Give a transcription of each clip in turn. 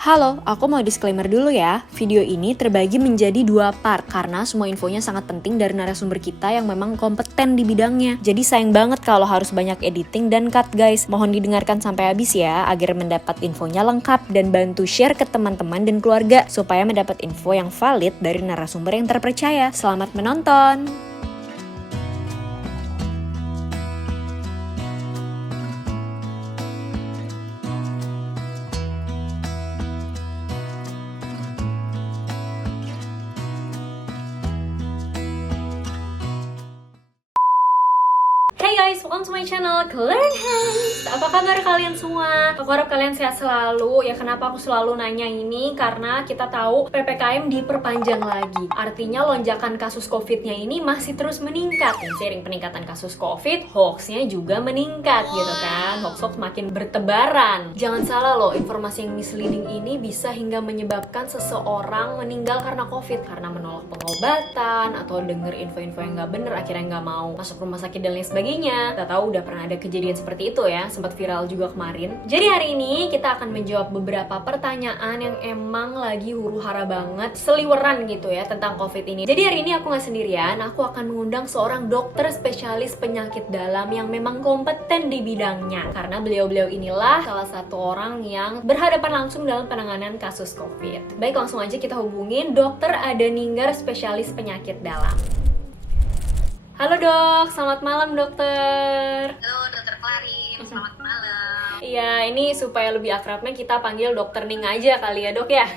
Halo, aku mau disclaimer dulu ya. Video ini terbagi menjadi 2 part karena semua infonya sangat penting dari narasumber kita yang memang kompeten di bidangnya. Jadi sayang banget kalau harus banyak editing dan cut guys. Mohon didengarkan sampai habis ya agar mendapat infonya lengkap dan bantu share ke teman-teman dan keluarga supaya mendapat info yang valid dari narasumber yang terpercaya. Selamat menonton! Hey guys, welcome to my channel Learn Hands. Apa kabar kalian semua? Aku harap kalian sehat selalu. Ya kenapa aku selalu nanya ini? Karena kita tahu PPKM diperpanjang lagi. Artinya lonjakan kasus COVID-nya ini masih terus meningkat. Dan seiring peningkatan kasus COVID, hoax-nya juga meningkat gitu kan. Hoax-hoax makin bertebaran. Jangan salah loh, informasi yang misleading ini bisa hingga menyebabkan seseorang meninggal karena COVID. Karena menolak pengobatan atau denger info-info yang nggak bener, akhirnya nggak mau masuk rumah sakit dan lain sebagainya. Kita tahu udah pernah ada kejadian seperti itu ya, sempat viral juga kemarin. Jadi hari ini kita akan menjawab beberapa pertanyaan yang emang lagi huru-hara banget, seliweran gitu ya tentang COVID ini. Jadi hari ini aku nggak sendirian, aku akan mengundang seorang dokter spesialis penyakit dalam yang memang kompeten di bidangnya. Karena beliau-beliau inilah salah satu orang yang berhadapan langsung dalam penanganan kasus COVID. Baik, langsung aja kita hubungin Dr. Ada Ninggar, spesialis penyakit dalam. Halo dok, selamat malam dokter. Halo Dokter Klarin, selamat malam. Iya, ini supaya lebih akrabnya kita panggil Dokter Ning aja kali ya dok ya.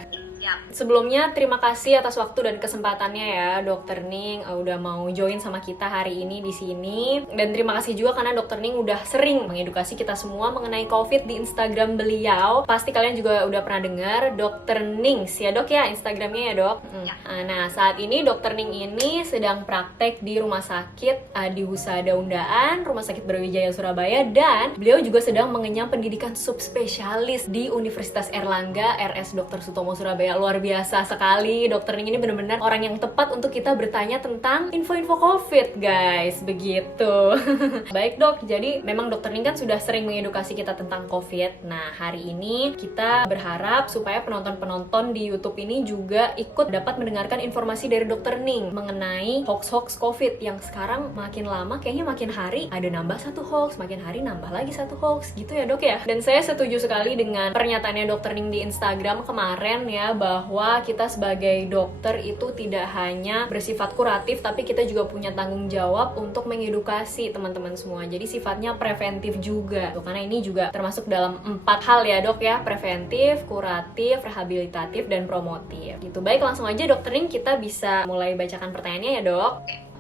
Siap. Sebelumnya terima kasih atas waktu dan kesempatannya ya Dokter Ning udah mau join sama kita hari ini di sini. Dan terima kasih juga karena Dokter Ning udah sering mengedukasi kita semua mengenai COVID di Instagram beliau. Pasti kalian juga udah pernah dengar Dokter Ning ya dok ya, Instagramnya ya dok. Ya. Nah saat ini Dokter Ning ini sedang praktek di Rumah Sakit Adi Husada Undaan, Rumah Sakit Brawijaya Surabaya, dan beliau juga sedang mengenyam pendidikan subspesialis di Universitas Erlangga RS Dr. Sutomo Surabaya. Luar biasa sekali, Dokter Ning ini benar-benar orang yang tepat untuk kita bertanya tentang info-info COVID guys, begitu. Baik dok, jadi memang Dokter Ning kan sudah sering mengedukasi kita tentang COVID. Nah hari ini kita berharap supaya penonton-penonton di YouTube ini juga ikut dapat mendengarkan informasi dari Dokter Ning mengenai hoax-hoax COVID yang sekarang makin lama kayaknya makin hari ada nambah satu hoax, makin hari nambah lagi satu hoax gitu ya dok ya. Dan saya setuju sekali dengan pernyataannya Dokter Ning di Instagram kemarin ya, bahwa kita sebagai dokter itu tidak hanya bersifat kuratif, tapi kita juga punya tanggung jawab untuk mengedukasi teman-teman semua. Jadi sifatnya preventif juga. Karena ini juga termasuk dalam 4 hal ya dok ya, preventif, kuratif, rehabilitatif, dan promotif. Gitu. Baik, langsung aja Dokter Ning kita bisa mulai bacakan pertanyaannya ya dok.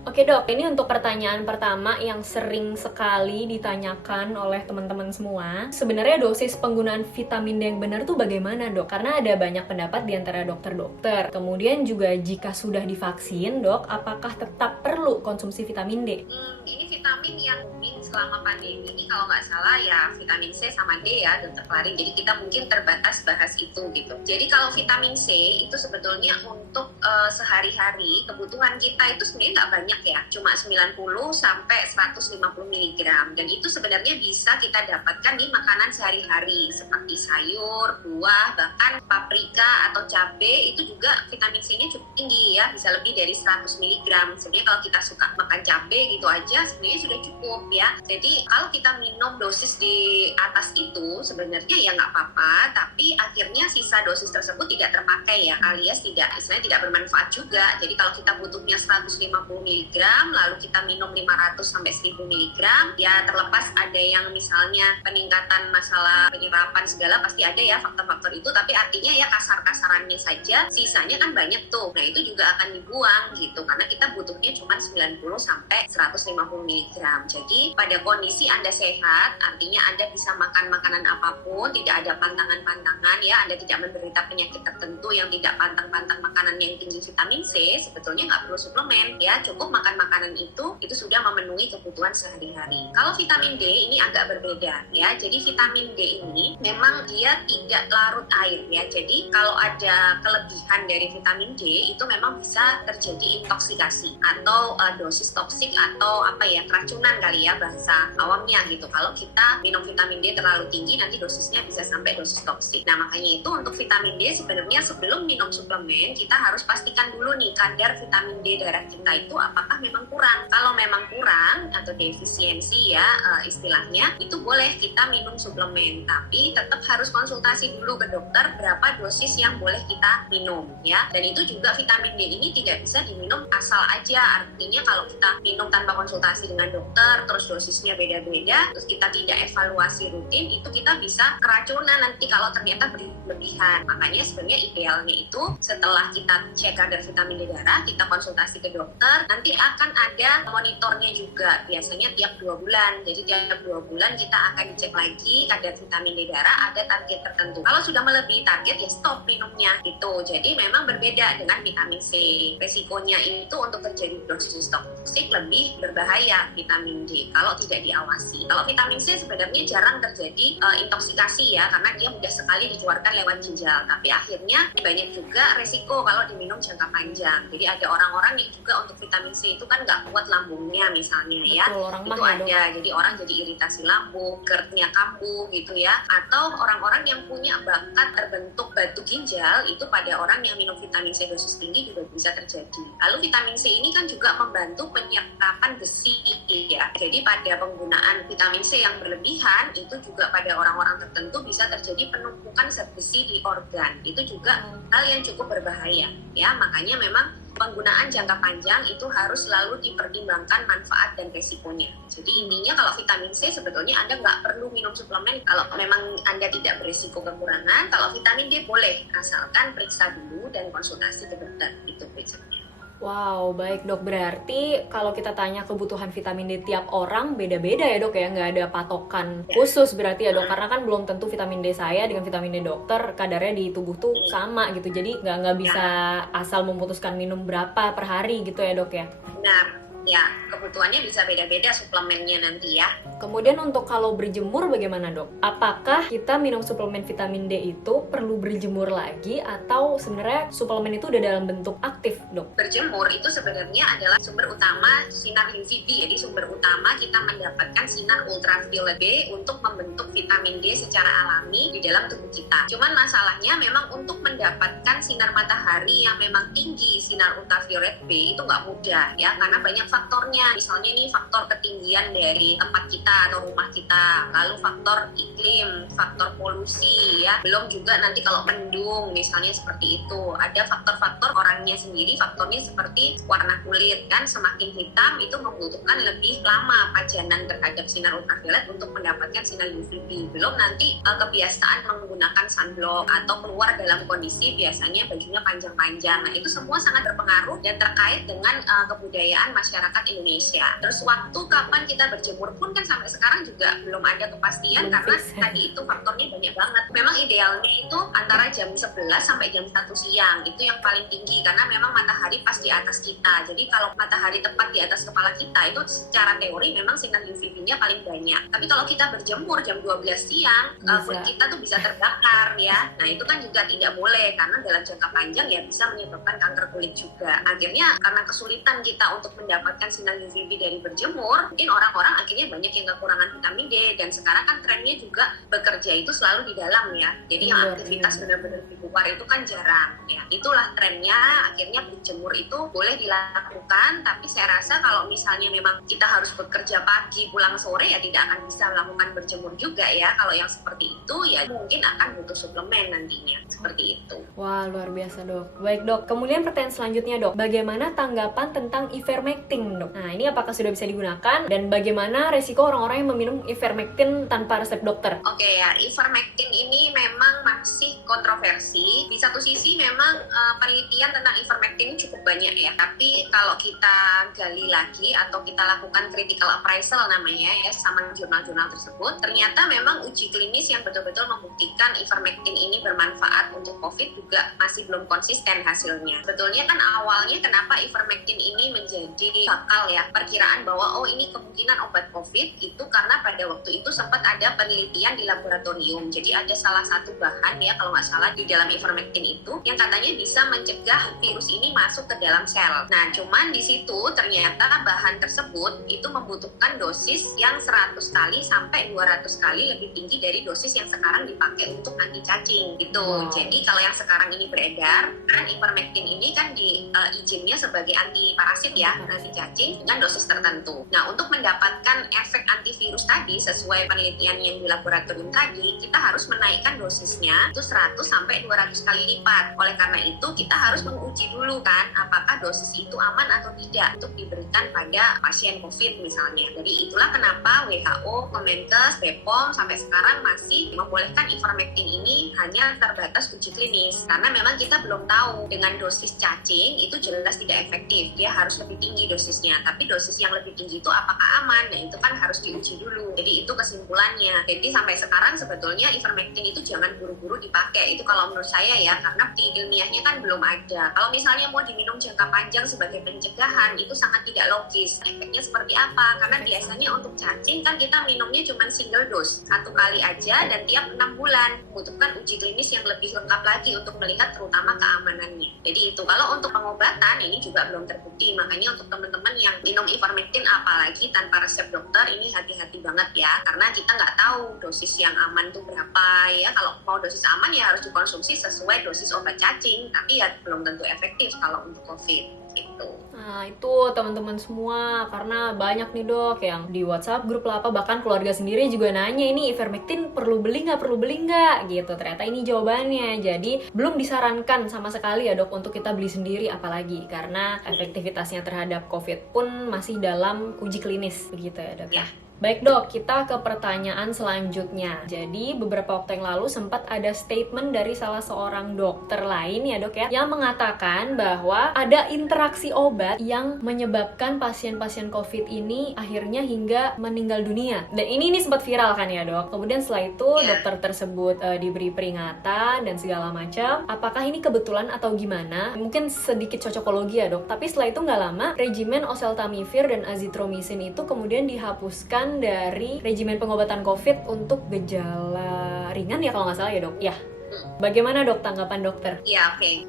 Oke dok, ini untuk pertanyaan pertama yang sering sekali ditanyakan oleh teman-teman semua. Sebenarnya dosis penggunaan vitamin D yang benar tuh bagaimana dok? Karena ada banyak pendapat di antara dokter-dokter. Kemudian juga jika sudah divaksin dok, apakah tetap perlu konsumsi vitamin D? Ini vitamin yang booming selama pandemi ini kalau nggak salah ya vitamin C sama D ya Dokter Klarin. Jadi kita mungkin terbatas bahas itu gitu. Jadi kalau vitamin C itu sebetulnya untuk sehari-hari kebutuhan kita itu sebenarnya nggak banyak ya, cuma 90 sampai 150 mg, dan itu sebenarnya bisa kita dapatkan di makanan sehari-hari seperti sayur, buah, bahkan paprika atau cabai. Itu juga vitamin C-nya cukup tinggi ya, bisa lebih dari 100 mg. Sebenarnya kalau kita suka makan cabai gitu aja sebenarnya sudah cukup ya. Jadi kalau kita minum dosis di atas itu sebenarnya ya nggak apa-apa, tapi akhirnya sisa dosis tersebut tidak terpakai ya, alias tidak bermanfaat juga. Jadi kalau kita butuhnya 150 mg lalu kita minum 500 sampai 1000 mg, ya terlepas ada yang misalnya peningkatan masalah penyerapan segala pasti ada ya faktor-faktor itu, tapi artinya ya kasar-kasarannya saja sisanya kan banyak tuh. Nah itu juga akan dibuang gitu karena kita butuhnya cuma 90 sampai 150 mg. Jadi pada kondisi Anda sehat, artinya Anda bisa makan makanan apapun, tidak ada pantangan-pantangan ya, Anda tidak menderita penyakit tertentu yang tidak pantang-pantang makanan yang tinggi vitamin C, sebetulnya nggak perlu suplemen ya, cukup makan makanan itu sudah memenuhi kebutuhan sehari-hari. Kalau vitamin D ini agak berbeda ya. Jadi vitamin D ini memang dia tidak larut air ya. Jadi kalau ada kelebihan dari vitamin D itu memang bisa terjadi intoksikasi atau dosis toksik atau keracunan kali ya bahasa awamnya gitu. Kalau kita minum vitamin D terlalu tinggi nanti dosisnya bisa sampai dosis toksik. Nah makanya itu untuk vitamin D sebenarnya sebelum minum suplemen kita harus pastikan dulu nih kadar vitamin D darah kita itu apakah memang kurang. Kalau memang kurang atau defisiensi ya istilahnya, itu boleh kita minum suplemen, tapi tetap harus konsultasi dulu ke dokter berapa dosis yang boleh kita minum ya. Dan itu juga vitamin D ini tidak bisa diminum asal aja. Artinya kalau kita minum tanpa konsultasi dengan dokter terus dosisnya beda-beda, terus kita tidak evaluasi rutin, itu kita bisa keracunan nanti kalau ternyata berlebihan. Makanya sebenarnya idealnya itu setelah kita cek kadar vitamin D darah, kita konsultasi ke dokter, nanti akan ada monitornya juga, biasanya tiap 2 bulan. Jadi tiap 2 bulan kita akan dicek lagi kadar vitamin D darah, ada target tertentu. Kalau sudah melebihi target ya stop minumnya gitu. Jadi memang berbeda dengan vitamin C. Resikonya itu untuk terjadi dosis toksik lebih berbahaya vitamin D kalau tidak diawasi. Kalau vitamin C sebenarnya jarang terjadi intoksikasi ya, karena dia mudah sekali dikeluarkan lewat ginjal. Tapi akhirnya banyak juga resiko kalau diminum jangka panjang. Jadi ada orang-orang yang juga untuk vitamin C itu kan nggak kuat lambungnya misalnya. Betul, ya orang itu ada. Jadi orang jadi iritasi lambung, GERD-nya kambuh gitu ya. Atau orang-orang yang punya bakat terbentuk batu ginjal itu pada orang yang minum vitamin C dosis tinggi juga bisa terjadi. Lalu vitamin C ini kan juga membantu penyerapan besi ya. Jadi pada penggunaan vitamin C yang berlebihan itu juga pada orang-orang tertentu bisa terjadi penumpukan zat besi di organ. Itu juga hal yang cukup berbahaya ya. Makanya memang penggunaan jangka panjang itu harus selalu dipertimbangkan manfaat dan resikonya. Jadi intinya kalau vitamin C sebetulnya Anda nggak perlu minum suplemen kalau memang Anda tidak berisiko kekurangan. Kalau vitamin D boleh, asalkan periksa dulu dan konsultasi ke dokter. Itu prinsipnya. Wow, baik dok. Berarti kalau kita tanya kebutuhan vitamin D tiap orang beda-beda ya dok ya? Nggak ada patokan khusus berarti ya dok? Karena kan belum tentu vitamin D saya dengan vitamin D dokter kadarnya di tubuh tuh sama gitu. Jadi nggak bisa asal memutuskan minum berapa per hari gitu ya dok ya? Benar. Ya, kebutuhannya bisa beda-beda suplemennya nanti ya. Kemudian untuk kalau berjemur bagaimana dok? Apakah kita minum suplemen vitamin D itu perlu berjemur lagi atau sebenarnya suplemen itu udah dalam bentuk aktif dok? Berjemur itu sebenarnya adalah sumber utama sinar UVB. Jadi sumber utama kita mendapatkan sinar ultraviolet B untuk membentuk vitamin D secara alami di dalam tubuh kita. Cuman masalahnya memang untuk mendapatkan sinar matahari yang memang tinggi sinar ultraviolet B itu nggak mudah ya, karena banyak faktornya. Misalnya ini faktor ketinggian dari tempat kita atau rumah kita, lalu faktor iklim, faktor polusi ya, belum juga nanti kalau mendung misalnya seperti itu. Ada faktor-faktor orangnya sendiri, faktornya seperti warna kulit kan, semakin hitam itu membutuhkan lebih lama pajanan terhadap sinar ultraviolet untuk mendapatkan sinar UVB. Belum nanti kebiasaan menggunakan sunblock atau keluar dalam kondisi biasanya bajunya panjang-panjang. Nah itu semua sangat berpengaruh dan terkait dengan kebudayaan masyarakat Indonesia. Terus waktu kapan kita berjemur pun kan sampai sekarang juga belum ada kepastian karena tadi itu faktornya banyak banget. Memang idealnya itu antara jam 11 sampai jam 1 siang itu yang paling tinggi karena memang matahari pas di atas kita. Jadi kalau matahari tepat di atas kepala kita itu secara teori memang sinar UVB-nya paling banyak. Tapi kalau kita berjemur jam 12 siang kulit kita tuh bisa terbakar ya. Nah itu kan juga tidak boleh karena dalam jangka panjang ya bisa menyebabkan kanker kulit juga. Akhirnya karena kesulitan kita untuk mendapatkan sinar UVB dari berjemur, mungkin orang-orang akhirnya banyak yang kekurangan vitamin D. Dan sekarang kan trennya juga bekerja itu selalu di dalam ya. Jadi yang aktivitas benar-benar di luar itu kan jarang ya. Itulah trennya. Akhirnya berjemur itu boleh dilakukan, tapi saya rasa kalau misalnya memang kita harus bekerja pagi pulang sore ya tidak akan bisa melakukan berjemur juga ya. Kalau yang seperti itu ya mungkin akan butuh suplemen nantinya seperti itu. Wah luar biasa dok. Baik dok, kemudian pertanyaan selanjutnya dok, bagaimana tanggapan tentang ivermectin dok? Nah ini apakah sudah bisa digunakan dan bagaimana resiko orang-orang yang meminum ivermectin tanpa resep dokter? Oke ya, ivermectin ini memang masih kontroversi. Di satu sisi memang penelitian tentang ivermectin ini cukup banyak ya, tapi kalau kita gali lagi atau kita lakukan critical appraisal namanya ya sama jurnal-jurnal tersebut, ternyata memang uji klinis yang betul-betul membuktikan ivermectin ini bermanfaat untuk COVID juga masih belum konsisten hasilnya. Sebetulnya kan awalnya kenapa ivermectin ini menjadi bakal ya perkiraan bahwa oh ini kemungkinan obat COVID itu karena pada waktu itu sempat ada penelitian di laboratorium. Jadi ada salah satu bahan ya kalau nggak salah di dalam ivermectin itu yang katanya bisa mencegah virus ini masuk ke dalam sel. Nah cuman di situ ternyata bahan tersebut itu membutuhkan dosis yang 100 kali sampai 200 kali lebih tinggi dari dosis yang sekarang dipakai untuk anti cacing gitu. Jadi kalau yang sekarang ini beredar kan ivermectin ini kan di izinnya sebagai anti parasit ya, anti cacing dengan dosis tertentu. Nah untuk mendapatkan efek antivirus tadi sesuai penelitian yang di laboratorium tadi, kita harus menaikkan dosisnya itu 100 sampai 200 kali lipat. Oleh karena itu kita harus menguji dulu kan apakah dosis itu aman atau tidak untuk diberikan pada pasien COVID misalnya. Jadi itulah kenapa WHO, Kemenkes, BPOM sampai sekarang masih membolehkan ivermectin ini hanya terbatas uji klinis karena memang kita belum tahu dengan dosis cacing itu jelas tidak efektif, dia harus lebih tinggi dosisnya, tapi dosis yang lebih tinggi itu apakah aman? Nah itu kan harus diuji dulu. Jadi itu kesimpulannya. Jadi sampai sekarang sebetulnya ivermectin itu jangan buru-buru dipakai, itu kalau menurut saya ya, karena bukti ilmiahnya kan belum ada. Kalau misalnya mau diminum jangka panjang sebagai pencegahan itu sangat tidak logis. Efeknya seperti apa? Karena biasanya untuk cacing kan kita minumnya cuma single dose, 1 kali aja dan tiap 6 bulan. Membutuhkan uji klinis yang lebih lengkap lagi untuk melihat terutama keamanannya. Jadi itu kalau untuk pengobatan ini juga belum terbukti. Makanya untuk teman-teman yang minum ivermectin apalagi tanpa resep dokter ini hati-hati banget ya, karena kita nggak tahu dosis yang aman itu berapa ya. Kalau mau dosis aman ya harus dikonsumsi sesuai dosis obat cacing, tapi ya belum tentu efektif kalau untuk COVID gitu. Nah itu teman-teman semua, karena banyak nih dok yang di WhatsApp grup lah apa bahkan keluarga sendiri juga nanya ini ivermectin perlu beli nggak gitu. Ternyata ini jawabannya, jadi belum disarankan sama sekali ya dok untuk kita beli sendiri, apalagi karena efektivitasnya terhadap COVID pun masih dalam uji klinis begitu ya dok ya. Baik dok, kita ke pertanyaan selanjutnya. Jadi beberapa waktu yang lalu sempat ada statement dari salah seorang dokter lain ya dok ya, yang mengatakan bahwa ada interaksi obat yang menyebabkan pasien-pasien COVID ini akhirnya hingga meninggal dunia. Dan ini sempat viral kan ya dok. Kemudian setelah itu dokter tersebut diberi peringatan dan segala macam. Apakah ini kebetulan atau gimana? Mungkin sedikit cocokologi ya dok. Tapi setelah itu nggak lama, regimen oseltamivir dan azitromisin itu kemudian dihapuskan dari regimen pengobatan COVID untuk gejala ringan ya kalau nggak salah ya dok? Ya. Bagaimana dok tanggapan dokter? Ya oke.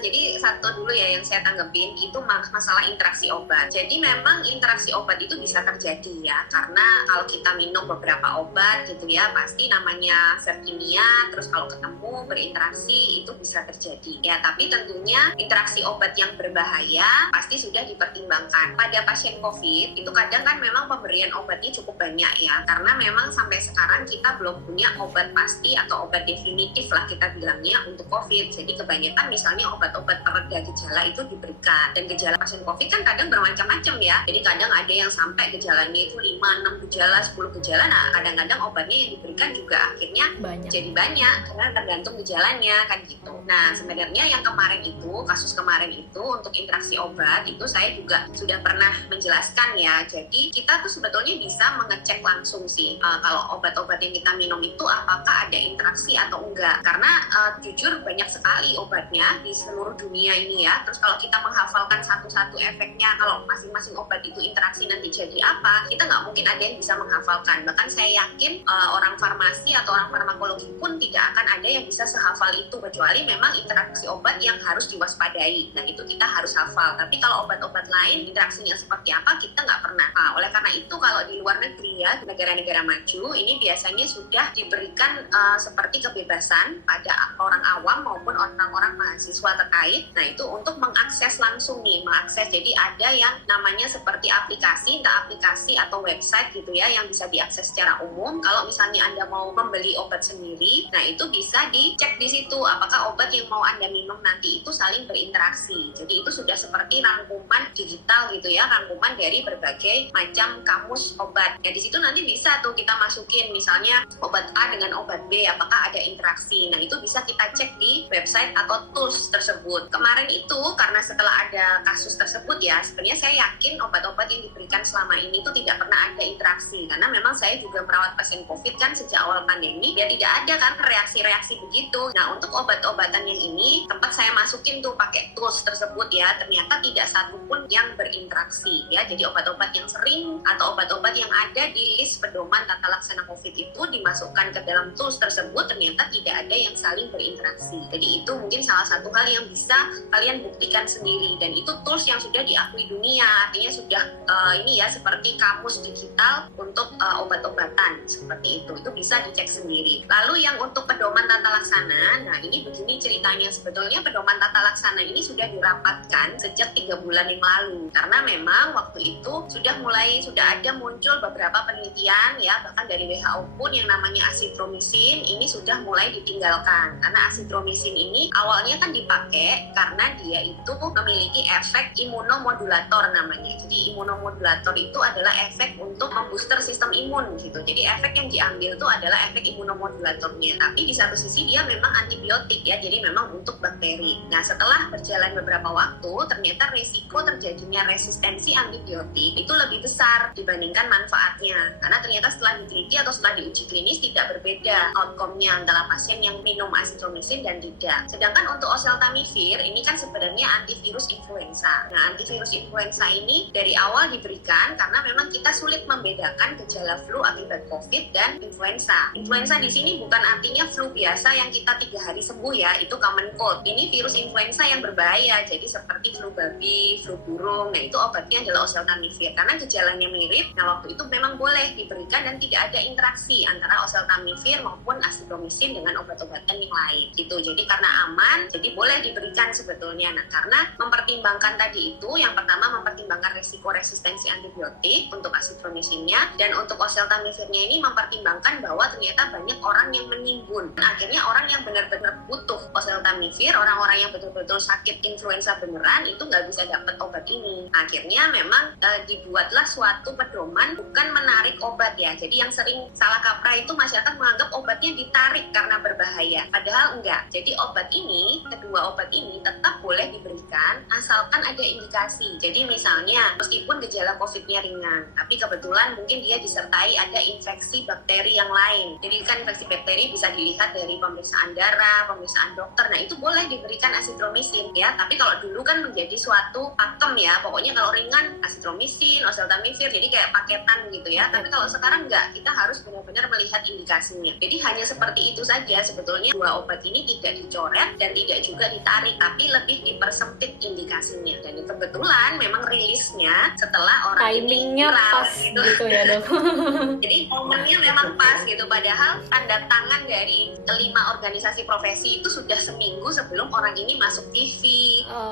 Jadi satu dulu ya yang saya tanggepin itu masalah interaksi obat. Jadi memang interaksi obat itu bisa terjadi ya, karena kalau kita minum beberapa obat gitu ya pasti namanya zat kimia, terus kalau ketemu berinteraksi itu bisa terjadi ya. Tapi tentunya interaksi obat yang berbahaya pasti sudah dipertimbangkan. Pada pasien COVID itu kadang kan memang pemberian obatnya cukup banyak ya, karena memang sampai sekarang kita belum punya obat pasti atau obat definitif lah kita bilangnya untuk COVID. Jadi kebanyakan misalnya obat-obat pereda gejala itu diberikan. Dan gejala pasien COVID kan kadang bermacam-macam ya. Jadi kadang ada yang sampai gejalanya itu 5, 6 gejala, 10 gejala. Nah kadang-kadang obatnya yang diberikan juga akhirnya jadi banyak karena tergantung gejalanya kan gitu. Nah sebenarnya yang kemarin itu, kasus kemarin itu untuk interaksi obat itu saya juga sudah pernah menjelaskan ya. Jadi kita tuh sebetulnya bisa mengecek langsung sih kalau obat-obat yang kita minum itu apakah ada interaksi atau enggak. Karena jujur banyak sekali obatnya di seluruh dunia ini ya. Terus kalau kita menghafalkan satu-satu efeknya, kalau masing-masing obat itu interaksi nanti jadi apa, kita nggak mungkin ada yang bisa menghafalkan. Bahkan saya yakin orang farmasi atau orang farmakologi pun tidak akan ada yang bisa sehafal itu, kecuali memang interaksi obat yang harus diwaspadai. Nah itu kita harus hafal. Tapi kalau obat-obat lain interaksinya seperti apa kita nggak pernah. Nah, oleh karena itu kalau di luar negeri ya, negara-negara maju ini biasanya sudah diberikan seperti kebebasan pada orang awam maupun orang-orang mahasiswa terkait. Nah itu untuk mengakses langsung nih, mengakses. Jadi ada yang namanya seperti aplikasi, entah aplikasi atau website gitu ya, yang bisa diakses secara umum. Kalau misalnya Anda mau membeli obat sendiri, nah itu bisa dicek di situ apakah obat yang mau Anda minum nanti itu saling berinteraksi. Jadi itu sudah seperti rangkuman digital gitu ya, rangkuman dari berbagai macam kamus obat. Ya di situ nanti bisa tuh kita masukin misalnya obat A dengan obat B, apakah ada interaksi. Nah itu bisa kita cek di website atau tools tools tersebut. Kemarin itu karena setelah ada kasus tersebut ya, sebenarnya saya yakin obat-obat yang diberikan selama ini itu tidak pernah ada interaksi, karena memang saya juga merawat pasien COVID kan sejak awal pandemi, ya tidak ada kan reaksi-reaksi begitu. Nah, untuk obat-obatan yang ini tempat saya masukin tuh pakai tools tersebut ya, ternyata tidak satu pun yang berinteraksi ya. Jadi obat-obat yang sering atau obat-obat yang ada di list pedoman tata laksana COVID itu dimasukkan ke dalam tools tersebut, ternyata tidak ada yang saling berinteraksi. Jadi itu mungkin salah satu hal yang bisa kalian buktikan sendiri, dan itu tools yang sudah diakui dunia, artinya sudah ini ya seperti kamus digital untuk obat-obatan seperti itu bisa dicek sendiri. Lalu yang untuk pedoman tata laksana, nah ini begini ceritanya, sebetulnya pedoman tata laksana ini sudah dirapatkan sejak 3 bulan yang lalu, karena memang waktu itu sudah ada muncul beberapa penelitian ya, bahkan dari WHO pun yang namanya asitromisin ini sudah mulai ditinggalkan, karena asitromisin ini awalnya kan dipakai karena dia itu memiliki efek imunomodulator namanya. Jadi imunomodulator itu adalah efek untuk membooster sistem imun gitu. Jadi efek yang diambil itu adalah efek imunomodulatornya. Tapi di satu sisi dia memang antibiotik ya, jadi memang untuk bakteri. Nah, setelah berjalan beberapa waktu, ternyata resiko terjadinya resistensi antibiotik itu lebih besar dibandingkan manfaatnya. Karena ternyata setelah diteliti atau setelah diuji klinis tidak berbeda outcome-nya antara pasien yang minum asitromisin dan tidak. Sedangkan untuk oseltamivir ini kan sebenarnya antivirus influenza. Nah, antivirus influenza ini dari awal diberikan karena memang kita sulit membedakan gejala flu akibat COVID dan influenza. Influenza di sini bukan artinya flu biasa yang kita 3 hari sembuh ya, itu common cold. Ini virus influenza yang berbahaya, jadi seperti flu babi, flu burung. Nah, itu obatnya adalah oseltamivir. Karena gejalanya mirip, nah waktu itu memang boleh diberikan dan tidak ada interaksi antara oseltamivir maupun asitromisin dengan obat-obatan yang lain. Gitu. Jadi karena aman, jadi boleh diberikan sebetulnya. Nah, karena mempertimbangkan tadi itu, yang pertama mempertimbangkan risiko resistensi antibiotik untuk asitromisinnya, dan untuk oseltamivirnya ini mempertimbangkan bahwa ternyata banyak orang yang menimbun. Akhirnya orang yang benar-benar butuh oseltamivir, orang-orang yang betul-betul sakit influenza beneran itu nggak bisa dapat obat ini. Akhirnya memang dibuatlah suatu pedoman bukan menarik obat ya. Jadi yang sering salah kaprah itu masyarakat menganggap obatnya ditarik karena berbahaya. Padahal enggak. Jadi obat ini, kedua obat ini tetap boleh diberikan asalkan ada indikasi. Jadi misalnya meskipun gejala COVID-nya ringan, tapi kebetulan mungkin dia disertai ada infeksi bakteri yang lain. Jadi kan infeksi bakteri bisa dilihat dari pemeriksaan darah, pemeriksaan dokter. Nah, itu boleh diberikan asitromisin ya. Tapi kalau dulu kan menjadi suatu pakem ya. Pokoknya kalau ringan asitromisin, oseltamivir, jadi kayak paketan gitu ya. Tapi kalau sekarang enggak, kita harus benar-benar melihat indikasinya. Jadi hanya seperti itu saja sebetulnya, dua obat ini tidak dicoret dan tidak juga ditarik, tapi lebih dipersempit indikasinya. Dan kebetulan memang rilisnya setelah orang timingnya ini pas gitu ya dok. Jadi momennya memang pas gitu, padahal tanda tangan dari kelima organisasi profesi itu sudah seminggu sebelum orang ini masuk TV.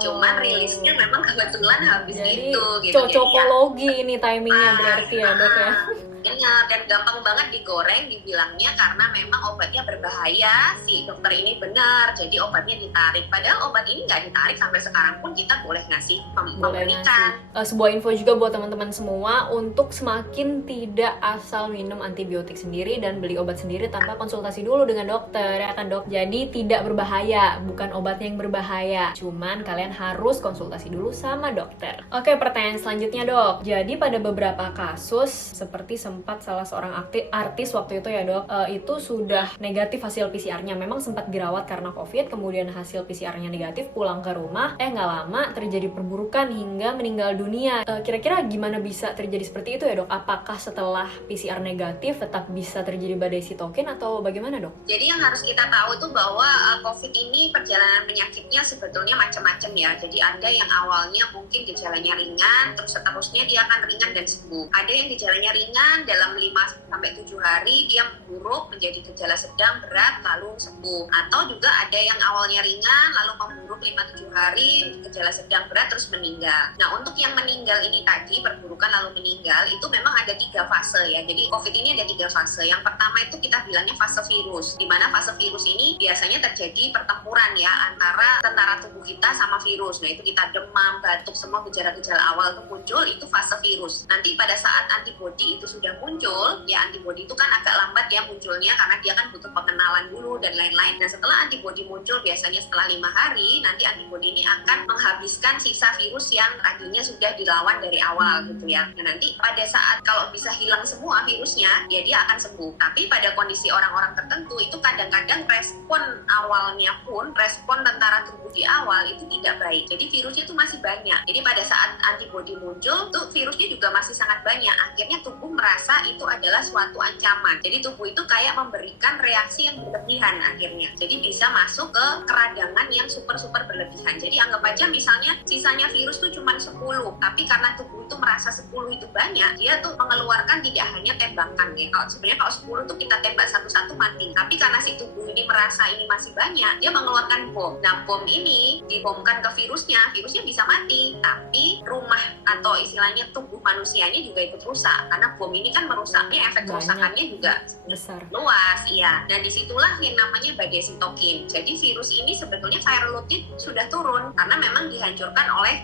Cuman rilisnya memang kebetulan habis jadi, gitu. cocokologi ini timingnya berarti ya dok ya. Benar, dan gampang banget digoreng dibilangnya karena memang obatnya berbahaya, si dokter ini benar, jadi obatnya ditarik. Padahal obat ini nggak ditarik, sampai sekarang pun kita boleh ngasih memberikan. Sebuah info juga buat teman-teman semua untuk semakin tidak asal minum antibiotik sendiri dan beli obat sendiri tanpa konsultasi dulu dengan dokter ya kan dok. Jadi tidak berbahaya, bukan obatnya yang berbahaya, cuman kalian harus konsultasi dulu sama dokter. Oke, pertanyaan selanjutnya dok. Jadi pada beberapa kasus seperti sempat salah seorang artis waktu itu ya dok, itu sudah negatif hasil PCR-nya. Memang sempat dirawat karena COVID, kemudian hasil PCR-nya negatif, pulang ke rumah, nggak lama terjadi perburukan hingga meninggal dunia. Kira-kira gimana bisa terjadi seperti itu ya dok? Apakah setelah PCR negatif tetap bisa terjadi badai sitokin atau bagaimana dok? Jadi yang harus kita tahu tuh bahwa COVID ini perjalanan penyakitnya sebetulnya macam-macam ya. Jadi ada yang awalnya mungkin gejalanya ringan, terus seterusnya dia akan ringan dan sembuh. Ada yang gejalanya ringan, dalam 5-7 hari dia memburuk menjadi gejala sedang, berat, lalu sembuh. Atau juga ada yang awalnya ringan lalu memburuk 5-7 hari, gejala sedang, berat, terus meninggal. Nah, untuk yang meninggal ini tadi, perburukan lalu meninggal, itu memang ada 3 fase ya. Jadi COVID ini ada 3 fase. Yang pertama itu kita bilangnya fase virus, di mana fase virus ini biasanya terjadi pertempuran ya antara tentara tubuh kita sama virus. Nah itu kita demam, batuk, semua gejala-gejala awal itu muncul, itu fase virus. Nanti pada saat antibodi itu sudah muncul, ya antibodi itu kan agak lambat ya munculnya karena dia kan butuh pengenalan dulu dan lain-lain. Nah setelah antibodi muncul biasanya setelah 5 hari, nanti antibodi ini akan menghabiskan sisa virus yang tadinya sudah dilawan dari awal gitu ya. Nah nanti pada saat kalau bisa hilang semua virusnya, ya dia akan sembuh. Tapi pada kondisi orang-orang tertentu itu kadang-kadang respon awalnya pun, respon tentara tubuh di awal itu tidak baik. Jadi virusnya itu masih banyak. Jadi pada saat antibodi muncul, tuh virusnya juga masih sangat banyak. Akhirnya tubuh merasa itu adalah suatu ancaman. Jadi tubuh itu kayak memberikan reaksi yang berlebihan akhirnya. Jadi bisa masuk ke keradangan yang super-super berlebihan. Jadi anggap aja misalnya sisanya virus tuh cuma 10, tapi karena tubuh itu merasa 10 itu banyak, dia tuh mengeluarkan tidak hanya tembakan ya. Sebenarnya kalau 10 tuh kita tembak satu-satu mati. Tapi karena si tubuh ini merasa ini masih banyak, dia mengeluarkan bom. Nah bom ini dibomkan ke virusnya bisa mati. Tapi rumah atau istilahnya tubuh manusianya juga ikut rusak. Karena bom ini kan merusaknya, efek kerusakannya juga besar, luas ya. Dan disitulah yang namanya badai sitokin. Jadi virus ini sebetulnya viral loadnya sudah turun karena memang dihancurkan oleh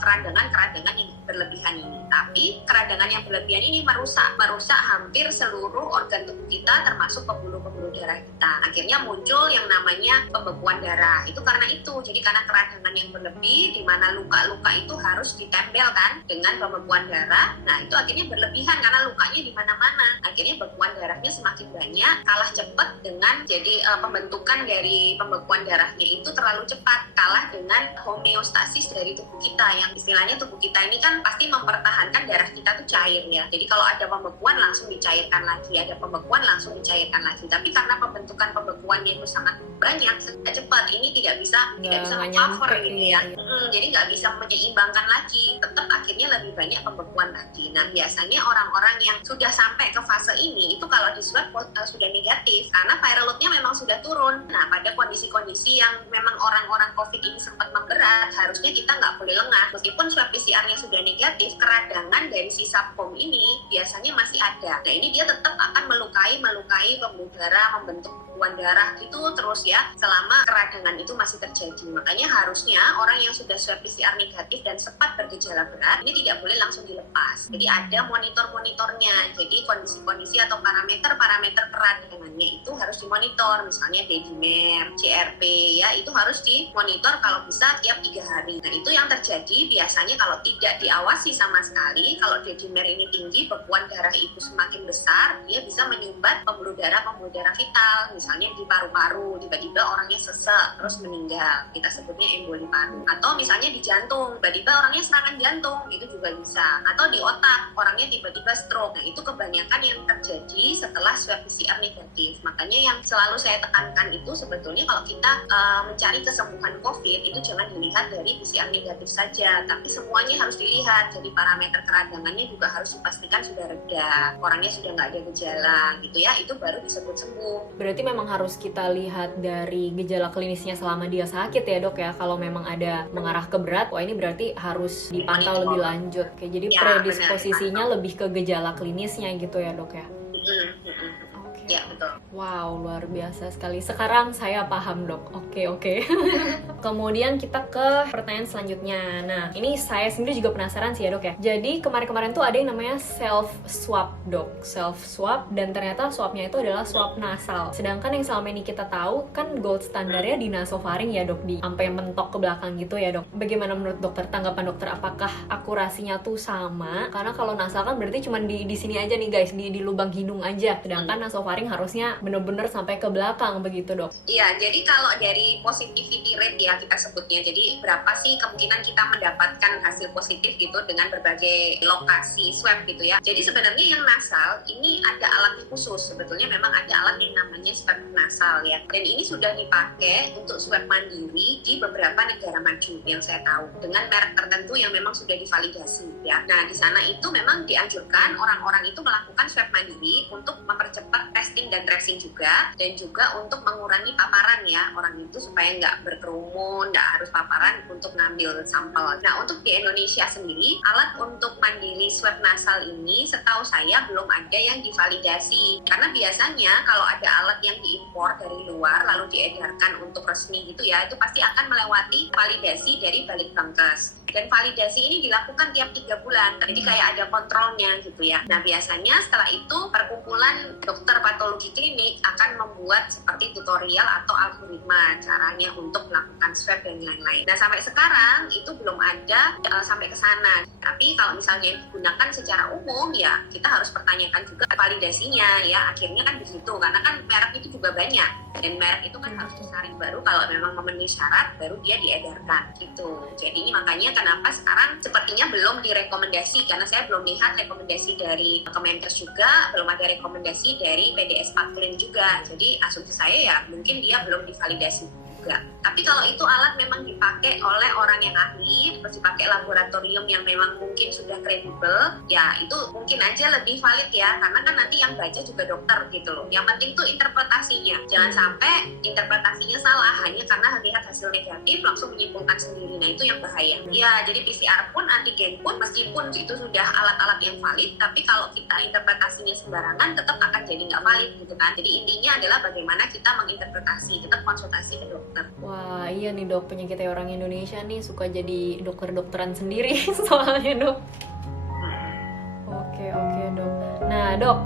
keradangan yang berlebihan ini. Tapi keradangan yang berlebihan ini merusak hampir seluruh organ tubuh kita termasuk pembuluh-pembuluh darah kita. Akhirnya muncul yang namanya pembekuan darah. Itu karena itu. Jadi karena keradangan yang berlebih di mana luka-luka itu harus ditempelkan dengan pembekuan darah. Nah, itu akhirnya berlebihan karena lukanya di mana-mana. Akhirnya pembekuan darahnya semakin banyak, kalah cepat dengan jadi pembentukan dari pembekuan darahnya itu terlalu cepat, kalah dengan homeostasis dari tubuh kita yang istilahnya tubuh kita ini kan pasti mempertahankan darah kita tuh cair ya. Jadi kalau ada pembekuan langsung dicairkan lagi, ada pembekuan langsung dicairkan lagi. Tapi karena pembentukan pembekuannya itu sangat banyak, sangat cepat, ini tidak bisa cover gitu ya. Jadi nggak bisa menyeimbangkan lagi. Tetap akhirnya lebih banyak pembekuan lagi. Nah biasanya orang-orang yang sudah sampai ke fase ini itu kalau di swab sudah negatif karena viral load-nya memang sudah turun. Nah pada kondisi-kondisi yang memang orang-orang COVID ini sempat memberat, harusnya kita nggak boleh lengah. Meskipun swab PCR-nya sudah negatif, keradangan dari sisa bom ini biasanya masih ada. Nah ini dia tetap akan melukai pembuluh darah, membentuk pembekuan darah itu terus ya selama keradangan itu masih terjadi. Makanya harusnya orang yang sudah swab PCR negatif dan sempat bergejala berat ini tidak boleh langsung dilepas. Jadi ada monitor-monitornya. Jadi kondisi-kondisi atau parameter keradangannya itu harus dimonitor. Misalnya D-dimer, CRP ya itu harus dimonitor kalau bisa tiap 3 hari. Nah itu yang terjadi biasanya kalau tidak diawasi sama sekali. Kalau D-dimer ini tinggi, bekuan darah itu semakin besar, dia bisa menyumbat pembuluh darah vital. Misalnya di paru-paru, tiba-tiba orangnya sesek terus meninggal. Kita sebutnya emboli paru. Atau misalnya di jantung, tiba-tiba orangnya serangan jantung, itu juga bisa. Atau di otak, orangnya tiba-tiba stroke. Nah itu kebanyakan yang terjadi setelah swab PCR negatif. Makanya yang selalu saya tekankan itu sebetulnya kalau kita mencari kesembuhan COVID itu jangan dilihat dari PCR negatif saja, tapi semuanya harus dilihat. Jadi parameter keradangannya juga harus dipastikan sudah reda, orangnya sudah nggak ada gejala gitu ya, itu baru disebut sembuh. Berarti memang harus kita lihat dari gejala klinisnya selama dia sakit ya dok ya. Kalau memang ada mengarah ke berat, wah ini berarti harus dipantau lebih lanjut. Oke, jadi ya, predisposisinya lebih ke gejala klinisnya gitu ya dok ya. Ya betul. Wow, luar biasa sekali. Sekarang saya paham dok. Oke. Kemudian kita ke pertanyaan selanjutnya. Nah, ini saya sendiri juga penasaran sih ya dok ya. Jadi kemarin-kemarin tuh ada yang namanya self swab dok. Self swab dan ternyata swabnya itu adalah swab nasal. Sedangkan yang selama ini kita tahu kan gold standarnya di nasofaring ya dok, di sampai mentok ke belakang gitu ya dok. Bagaimana menurut dokter, tanggapan dokter, apakah akurasinya tuh sama? Karena kalau nasal kan berarti cuma di sini aja nih guys, di lubang hidung aja. Sedangkan nasofaring harusnya bener-bener sampai ke belakang begitu dok. Iya, jadi kalau dari positivity rate ya kita sebutnya, jadi berapa sih kemungkinan kita mendapatkan hasil positif gitu dengan berbagai lokasi swab gitu ya. Jadi sebenarnya yang nasal ini ada alatnya khusus, sebetulnya memang ada alat yang namanya swab nasal ya. Dan ini sudah dipakai untuk swab mandiri di beberapa negara maju yang saya tahu dengan merek tertentu yang memang sudah divalidasi ya. Nah di sana itu memang dianjurkan orang-orang itu melakukan swab mandiri untuk mempercepat testing dan tracing juga, dan juga untuk mengurangi paparan ya orang itu supaya nggak berkerumun, nggak harus paparan untuk ngambil sampel. Nah, untuk di Indonesia sendiri, alat untuk mandiri swab nasal ini setahu saya belum ada yang divalidasi. Karena biasanya kalau ada alat yang diimpor dari luar lalu diedarkan untuk resmi gitu ya, itu pasti akan melewati validasi dari Balitbangkes. Dan validasi ini dilakukan tiap 3 bulan, jadi kayak ada kontrolnya gitu ya. Nah, biasanya setelah itu perkumpulan dokter patologi klinik akan membuat seperti tutorial atau algoritma caranya untuk melakukan swab dan lain-lain. Nah, sampai sekarang itu belum ada sampai ke sana. Tapi kalau misalnya digunakan secara umum ya kita harus pertanyakan juga validasinya ya, akhirnya kan di situ, karena kan merek itu juga banyak dan merek itu kan harus disaring baru kalau memang memenuhi syarat baru dia diedarkan gitu. Jadi ini makanya kenapa sekarang sepertinya belum direkomendasi, karena saya belum lihat rekomendasi dari Kemenkes juga, belum ada rekomendasi dari PDS Paklin juga. Jadi asumsi saya ya mungkin dia belum divalidasi juga. Tapi kalau itu alat memang dipakai oleh orang yang ahli, terus dipakai laboratorium yang memang mungkin sudah kredibel, ya itu mungkin aja lebih valid ya, karena kan nanti yang baca juga dokter gitu loh. Yang penting tuh interpretasinya, jangan sampai interpretasinya salah hanya karena lihat hasil negatif langsung menyimpulkan sendiri. Nah itu yang bahaya. Ya jadi PCR pun, antigen pun, meskipun itu sudah alat-alat yang valid, tapi kalau kita interpretasinya sembarangan tetap akan jadi nggak valid gitu kan. Jadi intinya adalah bagaimana kita menginterpretasi, tetap konsultasi ke dokter. Wah iya nih dok, penyakitnya orang Indonesia nih suka jadi dokter-dokteran sendiri soalnya dok. Oke dok. Nah dok,